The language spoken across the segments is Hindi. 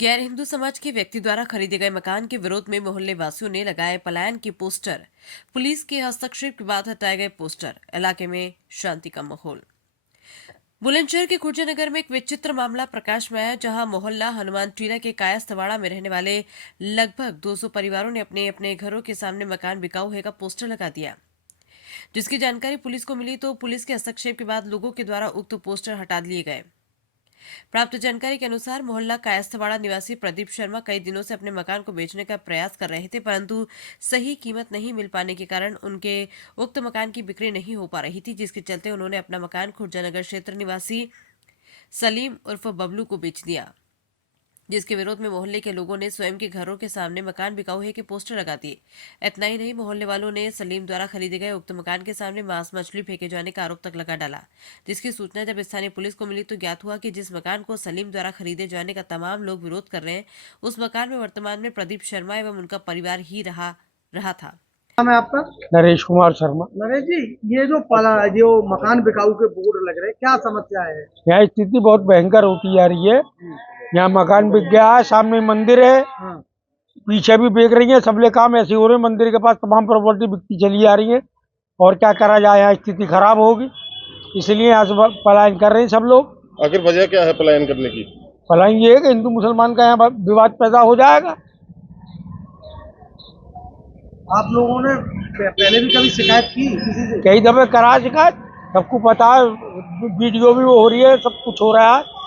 गैर हिंदू समाज के व्यक्ति द्वारा खरीदे गए मकान के विरोध में मोहल्ले वासियों ने लगाए पलायन के पोस्टर। पुलिस के हस्तक्षेप के बाद हटाए गए पोस्टर। इलाके में शांति का माहौल। बुलंदशहर के खुर्जानगर में एक विचित्र मामला प्रकाश में आया, जहां मोहल्ला हनुमान टीला के कायस्थवाड़ा में रहने वाले लगभग 200 परिवारों ने अपने अपने घरों के सामने मकान बिकाऊ है का पोस्टर लगा दिया। जिसकी जानकारी पुलिस को मिली तो पुलिस के हस्तक्षेप के बाद लोगों के द्वारा उक्त पोस्टर हटा लिए गए। प्राप्त जानकारी के अनुसार मोहल्ला कायस्थवाड़ा निवासी प्रदीप शर्मा कई दिनों से अपने मकान को बेचने का प्रयास कर रहे थे, परंतु सही कीमत नहीं मिल पाने के कारण उनके उक्त मकान की बिक्री नहीं हो पा रही थी, जिसके चलते उन्होंने अपना मकान खुर्जानगर क्षेत्र निवासी सलीम उर्फ बबलू को बेच दिया। जिसके विरोध में मोहल्ले के लोगों ने स्वयं के घरों के सामने मकान बिकाऊ है के पोस्टर लगा दिए। इतना ही नहीं, मोहल्ले वालों ने सलीम द्वारा खरीदे गए उक्त मकान के सामने मांस मछली फेंके जाने का आरोप तक लगा डाला। जिसकी सूचना जब स्थानीय पुलिस को मिली तो ज्ञात हुआ कि जिस मकान को सलीम द्वारा खरीदे जाने का तमाम लोग विरोध कर रहे हैं, उस मकान में वर्तमान में प्रदीप शर्मा एवं उनका परिवार ही रहा था। नाम है आपका? नरेश कुमार शर्मा। नरेश जी, ये जो मकान बिकाऊ के बोर्ड लग रहे हैं, क्या समस्या है? यहाँ स्थिति बहुत भयंकर होती जा रही है। यहाँ मकान बिक गया है, सामने मंदिर है, पीछे भी बिक रही है, सबले काम ऐसे हो रहे हैं। मंदिर के पास तमाम प्रॉपर्टी बिकती चली आ रही है और क्या करा जाए, यहाँ स्थिति खराब होगी, इसलिए यहाँ से पलायन कर रहे हैं सब लोग। आखिर वजह क्या है पलायन करने की? पलायन ये है कि हिंदू मुसलमान का यहाँ विवाद पैदा हो जाएगा। आप लोगों ने पहले भी कभी शिकायत की किसी से? कई दफे करा शिकायत, सबको पता है, वीडियो भी हो रही है, सब कुछ हो रहा है,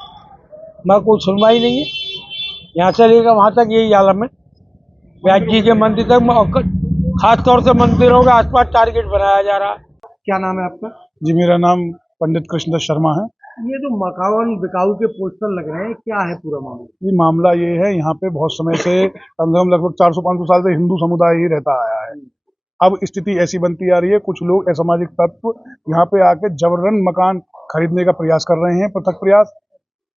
मैं कोई सुनवाई नहीं है। यहाँ से लेकर वहाँ तक यही आलम है। व्यास जी के मंदिर तक, खास तौर से मंदिरों के आसपास टारगेट बनाया जा रहा है। क्या नाम है आपका? जी, मेरा नाम पंडित कृष्णदास शर्मा है। ये जो मकान बिकाऊ के पोस्टर लग रहे हैं, क्या है पूरा मामला? ये मामला ये है, यहाँ पे बहुत समय से कम से कम लगभग 400-500 साल से हिंदू समुदाय ही रहता आया है। अब स्थिति ऐसी बनती आ रही है, कुछ लोग असामाजिक तत्व यहाँ पे आके जबरन मकान खरीदने का प्रयास कर रहे हैं। पृथक प्रयास,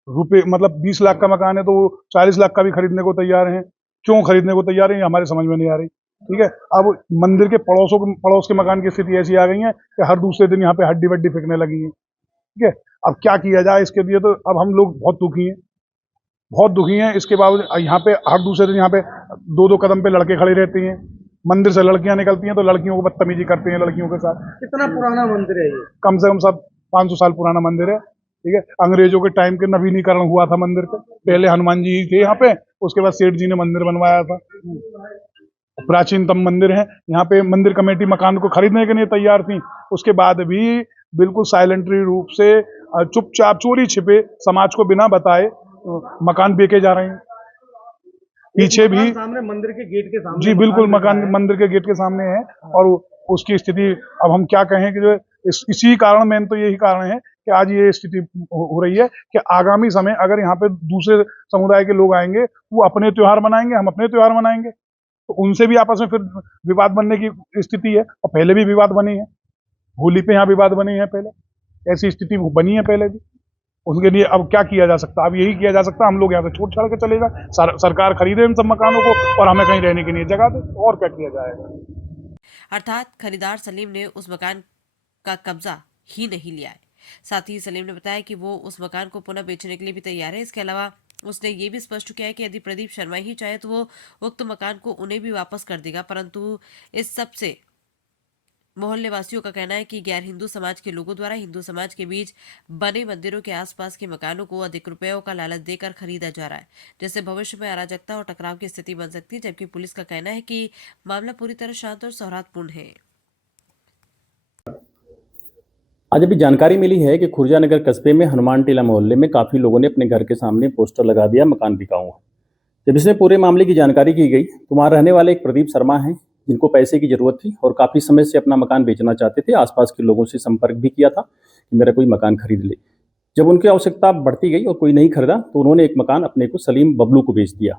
रुपए मतलब 20 लाख का मकान है तो वो 40 लाख का भी खरीदने को तैयार हैं। क्यों खरीदने को तैयार है, ये हमारे समझ में नहीं आ रही। ठीक है, अब मंदिर के पड़ोस के मकान की स्थिति ऐसी आ गई है कि हर दूसरे दिन यहाँ पे हड्डी वड्डी फेंकने लगी है। ठीक है, अब क्या किया जाए इसके लिए, तो अब हम लोग बहुत दुखी हैं। इसके बावजूद यहाँ पे हर दूसरे दिन यहाँ पे 2-2 कदम पे लड़के खड़े रहते हैं। मंदिर से लड़कियां निकलती हैं तो लड़कियों को बदतमीजी करते हैं लड़कियों के साथ। कितना पुराना मंदिर है ये? कम से कम सब 500 साल पुराना मंदिर है। ठीक है, अंग्रेजों के टाइम के नवीनीकरण हुआ था मंदिर पे। पहले हनुमान जी थे यहाँ पे, उसके बाद सेठ जी ने मंदिर बनवाया था। प्राचीनतम मंदिर है। यहाँ पे मंदिर कमेटी मकान को खरीदने के लिए तैयार थी, उसके बाद भी बिल्कुल साइलेंटरी रूप से चुपचाप चोरी छिपे समाज को बिना बताए मकान बेचे जा रहे हैं। पीछे भी सामने मंदिर के गेट के सामने? जी बिल्कुल, मकान मंदिर के गेट के सामने है। और उसकी स्थिति अब हम क्या कहें कि जो इसी कारण, मेन तो यही कारण है कि आज ये स्थिति हो रही है कि आगामी समय अगर यहाँ पे दूसरे समुदाय के लोग आएंगे, वो अपने त्योहार मनाएंगे, हम अपने त्योहार मनाएंगे, तो उनसे भी आपस में फिर विवाद बनने की स्थिति है। और पहले भी विवाद बनी है, होली पे यहाँ विवाद बनी है, पहले ऐसी स्थिति बनी है पहले भी। उसके लिए अब क्या किया जा सकता है? अब यही किया जा सकता है, हम लोग यहाँ से छोड़ छाड़ के चले जाए, सरकार खरीदे इन सब मकानों को और हमें कहीं रहने के लिए जगह दे, और क्या किया जाएगा। अर्थात खरीदार सलीम ने उस मकान का कब्जा ही नहीं लिया है। साथ ही सलीम ने बताया कि वो उस मकान को पुनः बेचने के लिए भी तैयार है। इसके अलावा उसने ये भी स्पष्ट किया है कि यदि प्रदीप शर्मा ही चाहे तो वो उक्त मकान को उन्हें भी वापस कर देगा, परंतु इस सब से मोहल्ले वासियों का कहना है कि गैर हिंदू समाज के लोगों द्वारा हिंदू समाज के बीच बने मंदिरों के आसपास के मकानों को अधिक रुपयों का लालच देकर खरीदा जा रहा है, जिससे भविष्य में अराजकता और टकराव की स्थिति बन सकती है। जबकि पुलिस का कहना है कि मामला पूरी तरह शांत और सौहार्दपूर्ण है। आज अभी जानकारी मिली है कि खुर्जानगर कस्बे में हनुमान टीला मोहल्ले में काफी लोगों ने अपने घर के सामने पोस्टर लगा दिया, मकान बिकाऊ। जब इसमें पूरे मामले की जानकारी की गई तो वहां रहने वाले एक प्रदीप शर्मा हैं, जिनको पैसे की जरूरत थी और काफी समय से अपना मकान बेचना चाहते थे। आसपास के लोगों से संपर्क भी किया था कि मेरा कोई मकान खरीद ले। जब उनकी आवश्यकता बढ़ती गई और कोई नहीं खरीदा तो उन्होंने एक मकान अपने को सलीम बबलू को बेच दिया।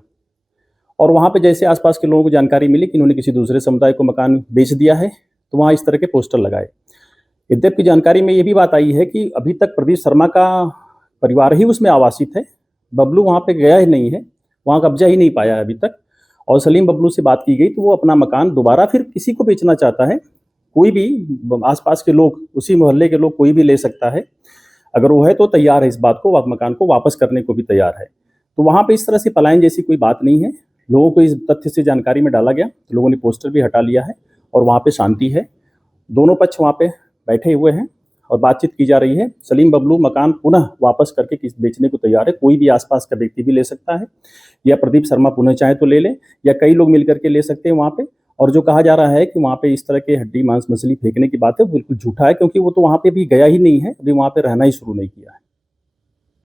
और वहां पे जैसे आसपास के लोगों को जानकारी मिली कि उन्होंने किसी दूसरे समुदाय को मकान बेच दिया है, तो वहां इस तरह के पोस्टर लगाए। यद्यपि जानकारी में ये भी बात आई है कि अभी तक प्रदीप शर्मा का परिवार ही उसमें आवासित है, बबलू वहाँ पे गया ही नहीं है, वहाँ कब्जा ही नहीं पाया अभी तक। और सलीम बबलू से बात की गई तो वो अपना मकान दोबारा फिर किसी को बेचना चाहता है। कोई भी आसपास के लोग, उसी मोहल्ले के लोग, कोई भी ले सकता है। अगर वो है तो तैयार है इस बात को, मकान को वापस करने को भी तैयार है। तो वहाँ पे इस तरह से पलायन जैसी कोई बात नहीं है। लोगों को इस तथ्य से जानकारी में डाला गया, तो लोगों ने पोस्टर भी हटा लिया है और वहाँ पे शांति है। दोनों पक्ष वहाँ पे बैठे हुए हैं और बातचीत की जा रही है। सलीम बबलू मकान पुनः वापस करके बेचने को तैयार है। कोई भी आसपास का व्यक्ति भी ले सकता है, या प्रदीप शर्मा पुनः चाहे तो ले ले, या कई लोग मिलकर के ले सकते हैं वहाँ पे। और जो कहा जा रहा है कि वहाँ पे इस तरह के हड्डी मांस मछली फेंकने की बात है, बिल्कुल झूठा है, क्योंकि वो तो वहाँ पे भी गया ही नहीं है, अभी वहाँ पे रहना ही शुरू नहीं किया है।